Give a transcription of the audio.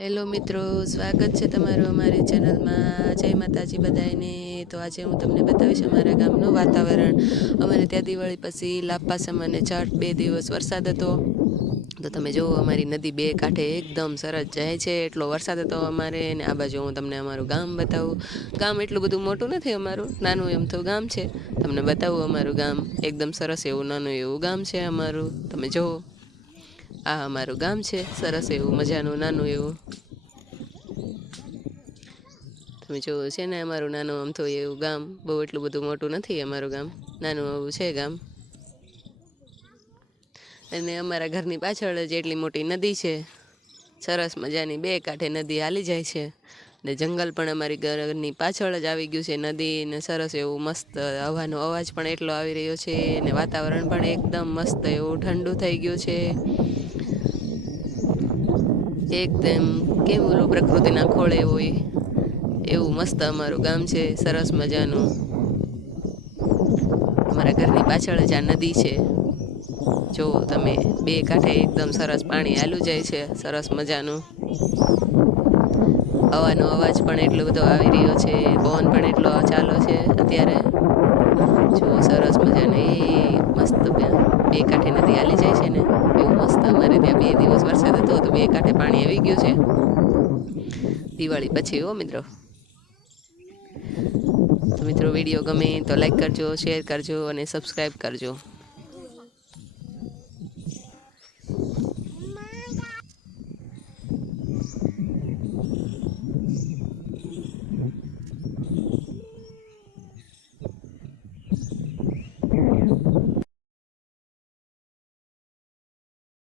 Hello મિત્રો, સ્વાગત છે તમારું અમારી ચેનલમાં। જય માતાજી બધાને। તો આજે હું તમને બતાવીશ અમારા ગામનું વાતાવરણ। અમારે ત્યાં દિવાળી પછી લાપાસમ અને છઠ 2 દિવસ વરસાદ હતો। તો તમે જુઓ અમારી નદી બે કાંઠે એકદમ સરસ જાય છે, એટલો વરસાદ હતો અમારે। ને આ બાજુ હું તમને અમારું ગામ બતાવું। ગામ એટલું બધું મોટું નથી અમારું, નાનું એમ તો ગામ છે। તમને બતાવું અમારું ગામ, એકદમ સરસ એવું નાનું એવું ગામ છે અમારું। તમે જુઓ, આ અમારું ગામ છે, સરસ એવું મજાનું નાનું એવું। તમે જુઓ છે ને અમારું નાનું અમથું એવું ગામ, બહુ એટલું બધું મોટું નથી અમારું ગામ, નાનું એવું છે ગામ। અને અમારા ઘરની પાછળ જ એટલી મોટી નદી છે, સરસ મજાની બે કાંઠે નદી હાલી જાય છે। ને જંગલ પણ અમારી ઘરની પાછળ જ આવી ગયું છે, નદી ને સરસ એવું મસ્ત હવાનો અવાજ પણ એટલો આવી રહ્યો છે, ને વાતાવરણ પણ એકદમ મસ્ત એવું ઠંડુ થઈ ગયું છે। એકદમ કેવું ઓલું પ્રકૃતિના ખોળે હોય એવું મસ્ત અમારું ગામ છે, સરસ મજાનું। અમારા ઘરની પાછળ જ આ નદી છે, જુઓ તમે, બે કાંઠે એકદમ સરસ પાણી હાલ્યું જાય છે, સરસ મજાનું। હવાનો અવાજ પણ એટલો બધો આવી રહ્યો છે, પવન પણ એટલો ચાલે છે અત્યારે, જુઓ સરસ મજાનું। એ મસ્ત બે કાંઠે નદી હાલી જાય છે ને એવું મસ્ત અમારે ત્યાં 2 દિવસ વરસાદ હતો તો બે કાંઠે પાણી આવી ગયું છે, દિવાળી પછી હો મિત્રો। તો મિત્રો વિડીયો ગમે તો લાઈક કરજો, શેર કરજો અને સબસ્ક્રાઈબ કરજો।